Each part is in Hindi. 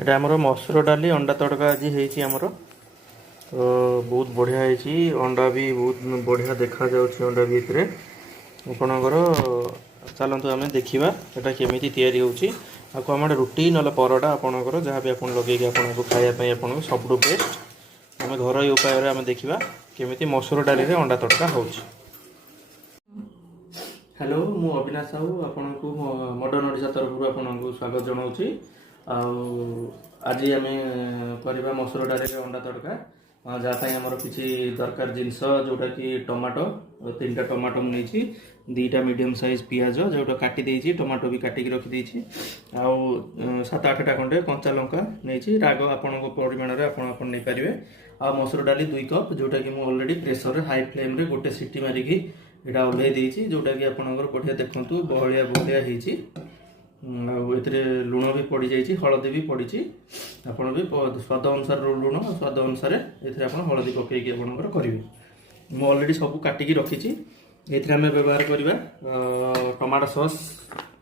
এটা আমার মସୁর ডালি অন্ডা তড়কা আজ হয়েছি আমার তো বহুত বঢ়িয়া হয়েছি অন্ডা বি বহুত বঢ়িয়া দেখা যাচ্ছে অন্ডা ভিতরে আপনার ଚାଲନ୍ତୁ ଆମେ ଦେଖିବା এটা କେମିତି ତିଆରି ହେଉଛି ଆକୁ ଆମର ରୁଟି ନହେଲେ ପରଟା ଆପଣଙ୍କର ଯାହା ବି ଆପଣ ଲଗେଇକି ଆପଣଙ୍କୁ ଖାଇବା ପାଇଁ ଆପଣଙ୍କୁ ସବୁଠୁ ବେଷ୍ଟ ଆମେ ଘରୋଇ ଉପାୟରେ ଆମେ ଦେଖିବା କେମିତି ମସୁର ଡାଲିରେ ଅଣ୍ଡା ତଡ଼କା ହେଉଛି। ହ୍ୟାଲୋ, ମୁଁ ଅବିନାଶ ସାହୁ ଆପଣଙ୍କୁ ମଡ଼ର୍ଣ୍ଣ ଓଡ଼ିଶା ତରଫରୁ ଆପଣଙ୍କୁ ସ୍ୱାଗତ ଜଣାଉଛି। ଆଉ ଆଜି ଆମେ କରିବା ମସୁର ଡାଲିରେ ଅଣ୍ଡା ତଡ଼କା ଯାହା ପାଇଁ ଆମର କିଛି ଦରକାର ଜିନିଷ ଯେଉଁଟାକି ଟମାଟୋ 3ଟା ଟମାଟୋ ମୁଁ ନେଇଛି, 2ଟା ମିଡ଼ିୟମ୍ ସାଇଜ୍ ପିଆଜ ଯେଉଁଟା କାଟି ଦେଇଛି, ଟମାଟୋ ବି କାଟିକି ରଖିଦେଇଛି, ଆଉ 7-8ଟା ଖଣ୍ଡେ କଞ୍ଚା ଲଙ୍କା ନେଇଛି, ରାଗ ଆପଣଙ୍କ ପରିମାଣରେ ଆପଣ ନେଇପାରିବେ। ଆଉ ମସୁର ଡାଲି 2 କପ୍ ଯେଉଁଟାକି ମୁଁ ଅଲରେଡ଼ି ପ୍ରେସରରେ ହାଇ ଫ୍ଲେମ୍ରେ ଗୋଟେ ସିଟି ମାରିକି ଏଇଟା ଓହ୍ଲେଇ ଦେଇଛି, ଯେଉଁଟାକି ଆପଣଙ୍କର ବଢ଼ିଆ ଦେଖନ୍ତୁ ବହଳିଆ ବହଳିଆ ହେଇଛି। ଆଉ ଏଥିରେ ଲୁଣ ବି ପଡ଼ିଯାଇଛି, ହଳଦୀ ବି ପଡ଼ିଛି, ଆପଣ ବି ସ୍ୱାଦ ଅନୁସାରେ ଲୁଣ ସ୍ୱାଦ ଅନୁସାରେ ଏଥିରେ ଆପଣ ହଳଦୀ ପକାଇକି ଆପଣଙ୍କର କରିବେ। ମୁଁ ଅଲରେଡ଼ି ସବୁ କାଟିକି ରଖିଛି। ଏଥିରେ ଆମେ ବ୍ୟବହାର କରିବା ଟମାଟୋ ସସ୍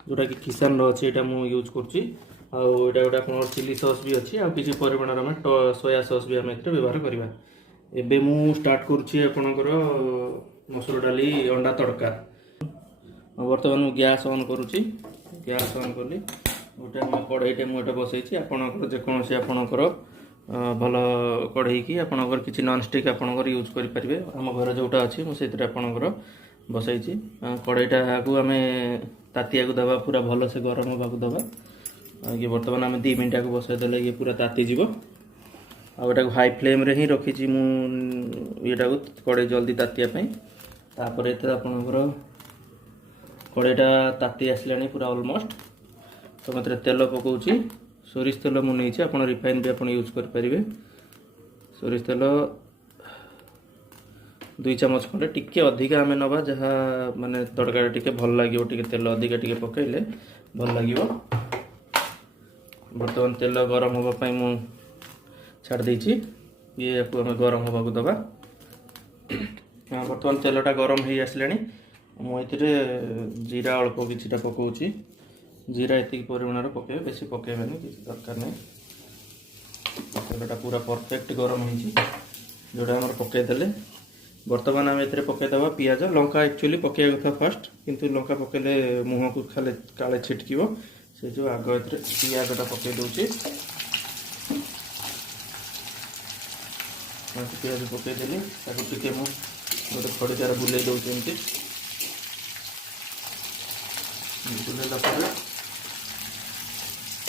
ଯେଉଁଟାକି କିଷାନର ଅଛି, ଏଇଟା ମୁଁ ୟୁଜ୍ କରୁଛି। ଆଉ ଏଇଟା ଗୋଟେ ଆପଣଙ୍କର ଚିଲି ସସ୍ ବି ଅଛି, ଆଉ କିଛି ପରିମାଣରେ ଆମେ ସୋୟା ସସ୍ ବି ଆମେ ଏଥିରେ ବ୍ୟବହାର କରିବା। ଏବେ ମୁଁ ଷ୍ଟାର୍ଟ କରୁଛି ଆପଣଙ୍କର ମସୁର ଡାଲି ଅଣ୍ଡା ତଡ଼କା। ବର୍ତ୍ତମାନ ମୁଁ ଗ୍ୟାସ୍ ଅନ୍ କରୁଛି। ଗ୍ୟାସ୍ ଅନ୍ କଲି, ଗୋଟେ କଢ଼େଇଟେ ମୁଁ ଏଇଟା ବସେଇଛି। ଆପଣଙ୍କର ଯେକୌଣସି ଆପଣଙ୍କର ଭଲ କଢ଼େଇକି ଆପଣଙ୍କର କିଛି ନନ୍ଷ୍ଟିକ୍ ଆପଣଙ୍କର ୟୁଜ୍ କରିପାରିବେ। ଆମ ଘରେ ଯେଉଁଟା ଅଛି ମୁଁ ସେଥିରେ ଆପଣଙ୍କର ବସେଇଛି। କଢ଼େଇଟାକୁ ଆମେ ତାତିଆକୁ ଦେବା, ପୁରା ଭଲସେ ଗରମ ହେବାକୁ ଦେବା। ଇଏ ବର୍ତ୍ତମାନ ଆମେ 2 ମିନିଟ୍ ଆକୁ ବସାଇ ଦେଲେ ଇଏ ପୁରା ତାତିଯିବ। ଆଉ ଏଟାକୁ ହାଇ ଫ୍ଲେମ୍ରେ ହିଁ ରଖିଛି ମୁଁ ଇଏଟାକୁ, କଢ଼େଇ ଜଲ୍ଦି ତାତିବା ପାଇଁ। ତାପରେ ଏଥିରେ ଆପଣଙ୍କର କଢ଼େଇଟା ତାତି ଆସିଲାଣି ପୁରା ଅଲମୋଷ୍ଟ, ତ ମୁଁ ଏଥିରେ ତେଲ ପକାଉଛି। ସୋରିଷ ତେଲ ମୁଁ ନେଇଛି, ଆପଣ ରିଫାଇନ୍ ବି ଆପଣ ୟୁଜ୍ କରିପାରିବେ। ସୋରିଷ ତେଲ 2 ଚାମଚ ଖଣ୍ଡେ, ଟିକେ ଅଧିକା ଆମେ ନେବା, ଯାହା ମାନେ ତଡ଼କାଟା ଟିକେ ଭଲ ଲାଗିବ, ଟିକେ ତେଲ ଅଧିକା ଟିକେ ପକାଇଲେ ଭଲ ଲାଗିବ। ବର୍ତ୍ତମାନ ତେଲ ଗରମ ହେବା ପାଇଁ ମୁଁ ଛାଡ଼ି ଦେଇଛି, ଇଏକୁ ଆମେ ଗରମ ହେବାକୁ ଦେବା। ବର୍ତ୍ତମାନ ତେଲଟା ଗରମ ହେଇ ଆସିଲାଣି, ମୁଁ ଏଥିରେ ଜିରା ଅଳ୍ପ କିଛିଟା ପକାଉଛି। ଜିରା ଏତିକି ପରିମାଣରେ ପକାଇବେ, ବେଶୀ ପକାଇବେନି, କିଛି ଦରକାର ନାହିଁ। ତେଲଟା ପୁରା ପରଫେକ୍ଟ ଗରମ ହେଇଛି, ଯେଉଁଟା ଆମର ପକାଇଦେଲେ। ବର୍ତ୍ତମାନ ଆମେ ଏଥିରେ ପକାଇଦେବା ପିଆଜ। ଲଙ୍କା ଆକ୍ଚୁଆଲି ପକାଇବା କଥା ଫାଷ୍ଟ, କିନ୍ତୁ ଲଙ୍କା ପକାଇଲେ ମୁହଁକୁ ଖାଲି କାଳେ ଛିଟକିବ, ସେ ଯେଉଁ ଆଗ ଏଥିରେ ପିଆଜଟା ପକାଇ ଦେଉଛି। ପିଆଜ ପକାଇଦେଲି, ତାକୁ ଟିକେ ମୁଁ ଗୋଟେ ଖଡ଼ିକାରେ ବୁଲେଇ ଦେଉଛି। ଏମିତି ବୁଲେଇଲା ପରେ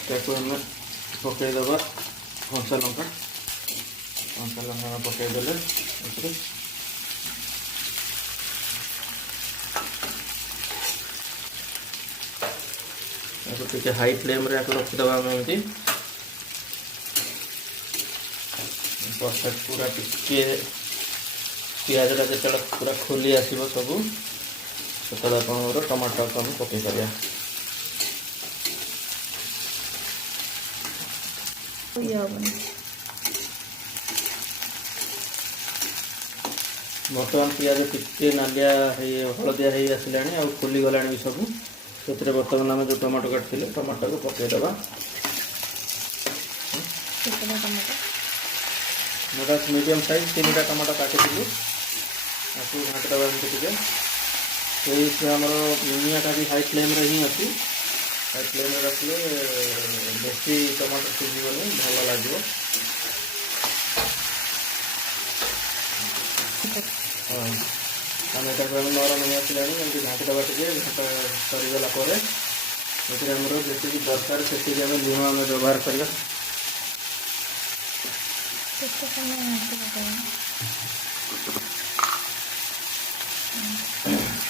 ତାକୁ ଆମେ ପକାଇଦେବା କଞ୍ଚା ଲଙ୍କା। କଞ୍ଚା ଲଙ୍କା ପକାଇଦେଲେ ଏଥିରେ ତାକୁ ଟିକେ ହାଇ ଫ୍ଲେମ୍ରେ ଆକୁ ରଖିଦେବା ଆମେ ଏମିତି। ପରଫେକ୍ଟ ପୁରା ଟିକେ ପିଆଜଟା ଯେତେବେଳେ ପୁରା ଖୋଲି ଆସିବ ସବୁ, ସେତେବେଳେ ଆପଣଙ୍କର ଟମାଟୋକୁ ଆମେ ପକାଇ ପାରିବା। ବର୍ତ୍ତମାନ ପିଆଜ ଟିକେ ନାଲିଆ ହଳଦିଆ ହେଇ ଆସିଲାଣି, ଆଉ ଖୋଲିଗଲାଣି ବି ସବୁ। ସେଥିରେ ବର୍ତ୍ତମାନ ଆମେ ଯେଉଁ ଟମାଟୋ କାଟିଥିଲେ ଟମାଟୋକୁ ପକାଇଦେବା। ମୋଟା ମିଡ଼ିୟମ୍ ସାଇଜ୍ 3ଟା ଟମାଟୋ କାଟିଥିଲୁ, ତାକୁ ଘାଣ୍ଟିଦେବା ଏମିତି ଟିକେ। ସେଇ ଆମର ନିଆଁଟା ବି ହାଇ ଫ୍ଲେମ୍ରେ ହିଁ ଅଛି। ହାଇ ଫ୍ଲେମ୍ରେ ରଖିଲେ ବେଶୀ ଟମାଟୋ ସିଝିବନି, ଭଲ ଲାଗିବ। ଆମେ ଏଟାକୁ ଆମେ ନରମ ହେଇ ଆସିଲାଣି, ଏମିତି ଘାଣ୍ଟିଦେବା ଟିକେ। ଘାଣ୍ଟ ସରିଗଲା ପରେ ଏଥିରେ ଆମର ଯେତିକି ଦରକାର ସେତିକି ଆମେ ଲୁଣ ଆମେ ବ୍ୟବହାର କରିବା।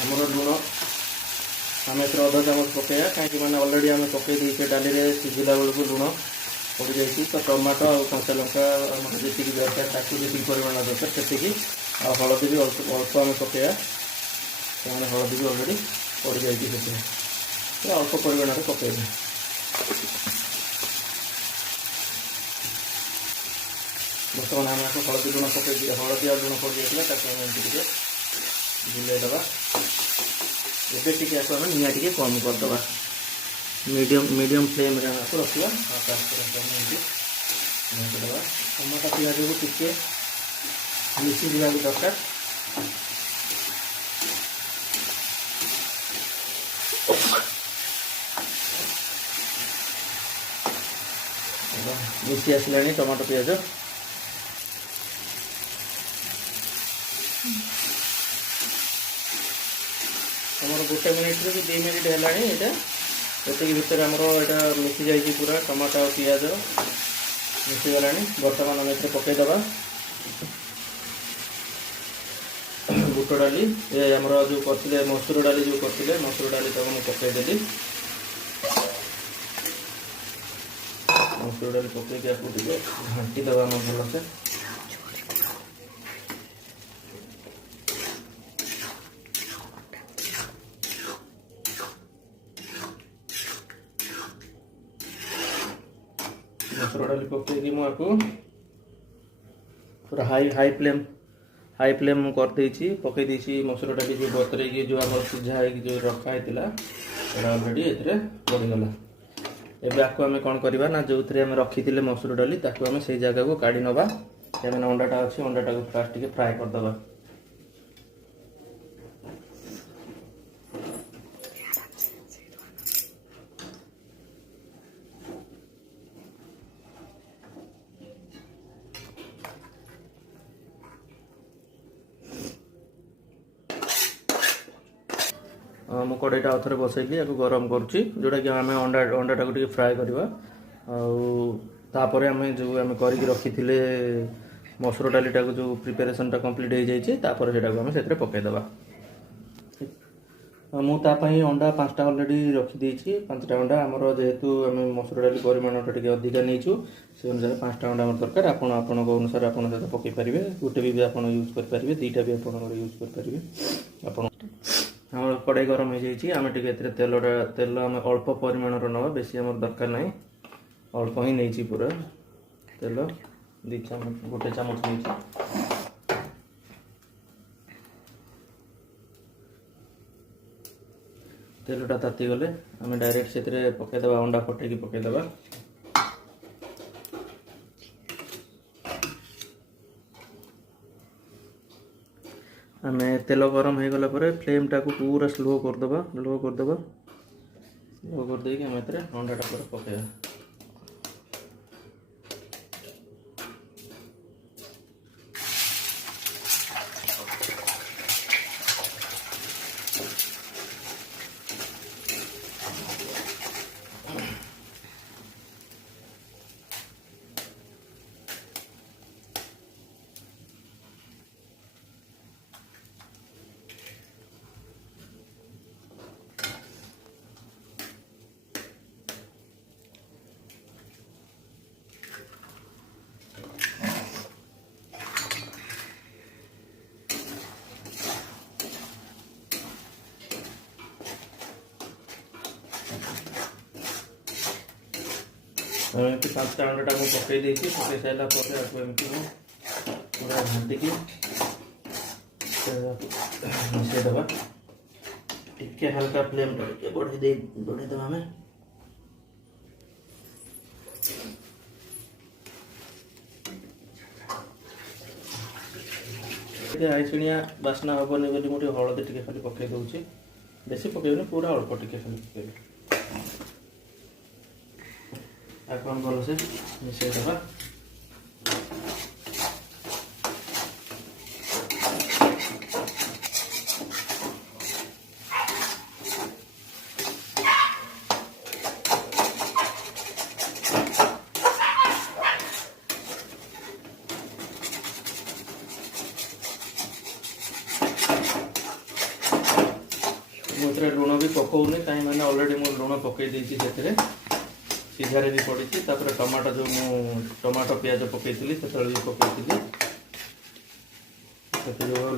ଆମର ଲୁଣ ଆମେ ଏଥିରେ 1/2 ଚାମଚ ପକାଇବା, କାହିଁକି ମାନେ ଅଲରେଡ଼ି ଆମେ ପକାଇ ଦେଇଛେ ଡାଲିରେ, ସିଝିଲା ବେଳକୁ ଲୁଣ ପଡ଼ିଯାଇଛି। ତ ଟମାଟୋ ଆଉ କଞ୍ଚା ଲଙ୍କା ଆମର ଯେତିକି ଦରକାର, ତାକୁ ଯେତିକି ପରିମାଣ ଦରକାର ସେତିକି। ଆଉ ହଳଦୀ ବି ଅଳ୍ପ ଆମେ ପକାଇବା, ସେମାନେ ହଳଦୀ ବି ଅଲରେଡ଼ି ପଡ଼ିଯାଇଛି ସେଥିରେ, ଅଳ୍ପ ପରିମାଣରେ ପକାଇବେ। ବର୍ତ୍ତମାନ ଆମେ ଆକୁ ହଳଦୀ ଲୁଣ ପକାଇ, ହଳଦୀ ଆଉ ଲୁଣ ପଡ଼ିଯାଇଥିଲା, ତାକୁ ଆମେ ଏମିତି ଟିକେ ବୁଲେଇ ଦେବା। ଏବେ ଟିକେ ଆକୁ ଆମେ ନିଆଁ ଟିକେ କମ୍ କରିଦେବା। मीडियम फ्लेम रे रखा टमाटो पियाज को टिके मिसी दिवा दरकार मिसी आसला टमाटो पियाज आमर गोटे मिनिट रे 2 मिनिट है ये भितर आमर यहाँ मिसी जाइए पूरा टमाटो और पियाज मिसी गला बर्तमान आम इसे पकईदबा बुट डाली ये आमर जो करते मसूर डाली जो करते मसूर डाली तक मुझे पकईदेली मसूर डाली पकईकि आपको घाटी दबा भल से मसूर डाली पकईकि मुझे पूरा हाई फ्लेम करदे पकई मसूर डाली जो बतरे जो आम सीझा जो रखाई ऑलरेडी ये बढ़ीगला एवं आपको आम कौन करवा ना जो थे रखी थे मसूर डाली आम से जगह को काढ़ी नवा अंडाटा अच्छे अंडाटा को फास्ट फ्राए करदे मु कड़ईटा आउ थे बसैली या गरम करुच्ची जोटा कि आम अंडाटा को फ्राए करवा आम जो आम कर रखी मसूर डालीटा को जो प्रिपेरेशनटा कंप्लीट हो जाए आम से पकईदबा मुझे अंडा 5टा ऑलरेडी रखी 5टा अंडा आमर जेहेतु आम मसूर डाली परिमाणटा टी अधिका नहीं से अनुसार 5टा अंडा दरकार आप अनुसार आप पकई पारे गोटे भी आप यूज करेंगे 2टा भी आप यूज करेंगे आप कड़ाई गरम हो जाइए आम टे तेल आम अल्प परिमाण ना बेसी आम दरकार ना अल्प ही नहीं पूरा तेल 2 चामच गोटे चामच नहीं तेलटा ताती गले आम डायरेक्ट से पकईदबा अंडा फटेकी पकईदबा आम तेल गरम हो गला फ्लेम टाक पूरा स्लो करदे स्लो करदे आम अंडाटा पूरा पकईबा एमती 5टा अंडाटा मुझे पकई पकई सारापर एमती पूरा घाटिकी मिसईदबा टिके हल्का फ्लेम बढ़ेदबा आम आईसिणिया बास्ना हेनी बोली मुझे हलदी टे खाली पकई दूसरी बेसी पकईबनी पूरा अल्प टे खाली पकईबी आपको हम भल से मिसईदबा मुझे लुण भी पकाऊनी कहीं मैंने ऑलरेडी मुझे लुण पकई से सीझारे भी पड़ी टमाटो जो टमाटो पियाज पकई से भी पकई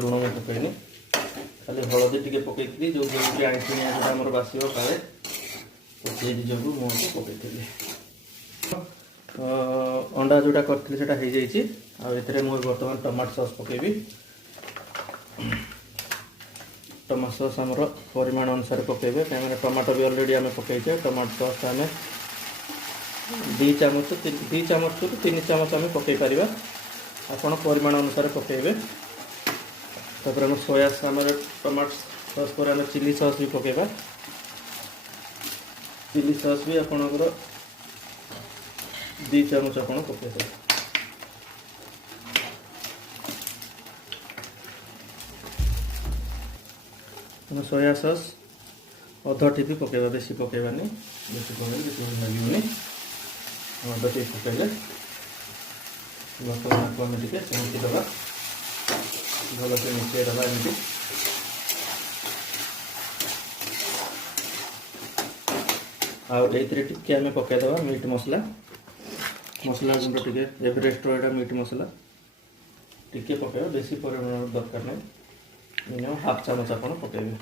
लुण मैं पकईनी खाली हलदी टी पकई जो आईसिणिया जो आम बासी काले से जो मुझे पकई अंडा जोटा करी मुझे बर्तमान टमाटो सॉस पकईबी टमाटो सॉस आमर परिमाण अनुसार पकेबे कहीं टमाटो भी ऑलरेडी आम पकईचे टमाटो सॉस आम 2 चामच 2 चामच रु 3 चामच आम पकई पार आपण परिमाण अनुसार पकेबे तापर आम सोया आमर टमाटो सॉस पर आम चिली सॉस भी पकेबा चिली सॉस भी आपणकर 2 चामच आप पकईदे सोया सॉस अधा टी पकेबा बेसी पकेबानी बेसी पकेबे बेसी लगे अधा टी पकेले बर्तमान को आम टे सेमती दबा भल से मिसई दबा एमती आउे टे आम पकईदबा मीट मसला मसला गुंड टे एवरेस्ट मीट मसला टे पकेबा बेसी परिमाण दरकार नहीं मिनिमम हाफ चामच आप पकेबे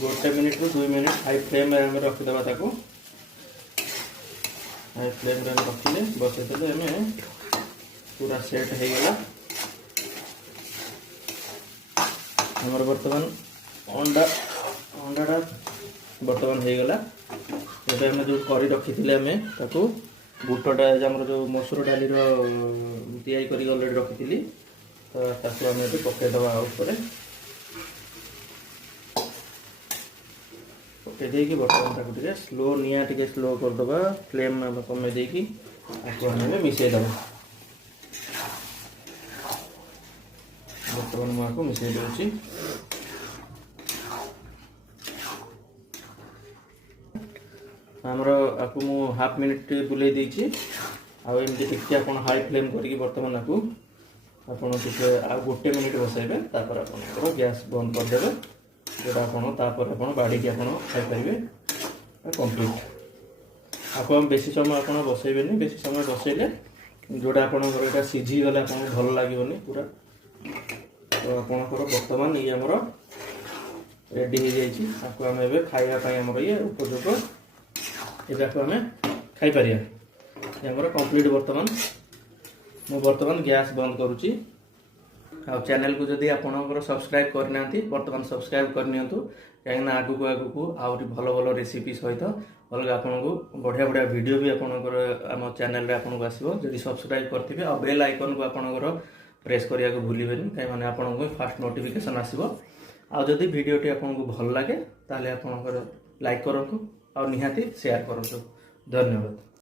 गोटे मिनिट रु 2 मिनिट हाई फ्लेम में रखिदेवा ताको हाई फ्लेम रे रखिले बसईदे आम पूरा सेट हो गला हमर बर्तमान अंडाटा बर्तमान हो गला ये आम जो करी रखी आम ताको बुटटा आम जो मसूर डाली तैयारी कर ऑलरेडी रखी तो आम पकईदबा ऊपर पकई देकी बर्तमान ताको स्लो निया टे स्लो करदबा फ्लेम कमे देकी आपको आम मिसईदबा बर्तमान मुझे मिसई दूसरी आमर आपको मु हाफ मिनिट बुले देछि आमती टे आप हाई फ्लेम करके बर्तमान आपको आपड़ आ गोटे मिनिट बसैबे तापर आप गैस बंद करदेवे जोटा आप बाड़ी की खाईपारे कंप्लीट आपको बेसी समय आप बसैबे बेसी समय बसैले जोटा आप सीझीगले आप भल लगे पूरा तो आपंकर बर्तमान ये आमर रेडी हो जाइए आपको आम ए खावाई आमर ये उपଯୋଗ ये आम खाईपार आमर कंप्लीट बर्तमान मु बर्तमान गैस बंद करुच्ची आ चैनल को जदि आपंकर सब्सक्राइब करना बर्तमान सब्सक्राइब करनी कहीं आगू आगू आहरी भल भल रेसिपी सहित अलग आपन को बढ़िया बढ़िया वीडियो भी आपंकर आम चैनल आपको आसो जदि सब्सक्राइब करते आ बेल आइकन को आपंकर प्रेस करने को भूलें कहीं आपको फास्ट नोटिफिकेशन आसो आदि भिडटी आपको भल लगे ताले आपंकर लाइक करूँ आ निहाती शेयर करूँ धन्यवाद।